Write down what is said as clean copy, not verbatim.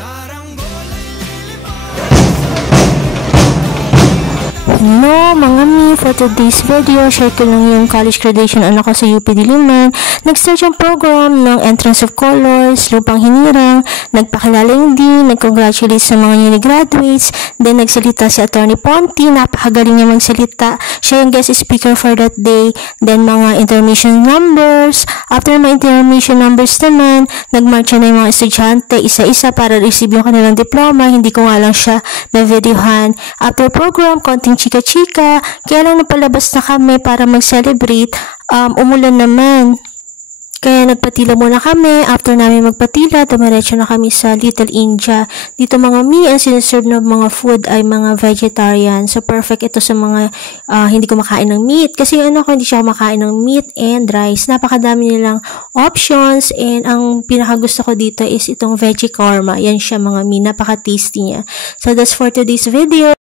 Hello mga mi, for today's video, share ko lang yung college graduation anak ko sa UP Diliman. Nag-start yung program ng Entrance of Colors, Lupang Hinirang, nagpakilala yung dean, nag-congratulate sa mga newly graduates, then nagsalita si Attorney Ponti, napakagaling niya magsalita. Siya yung guest speaker for that day. Then mga intermission numbers, after mga intermission numbers naman, nag-marcha na yung mga estudyante, isa-isa para receive yung kanilang diploma. Hindi ko nga lang siya na-videohan. After program, konting chika-chika, kaya lang napalabas na kami para mag-celebrate. Umulan naman. Kaya nagpatila muna kami. After namin magpatila, dumiretso na kami sa Little India. Dito mga mi, ang sinaserve na mga food ay mga vegetarian. So perfect ito sa mga hindi kumakain ng meat. Kasi ano ko, hindi siya kumakain ng meat and rice. Napakadami nilang options. And ang pinakagusto ko dito is itong veggie korma. Yan siya mga mi, napaka-tasty niya. So that's for today's video.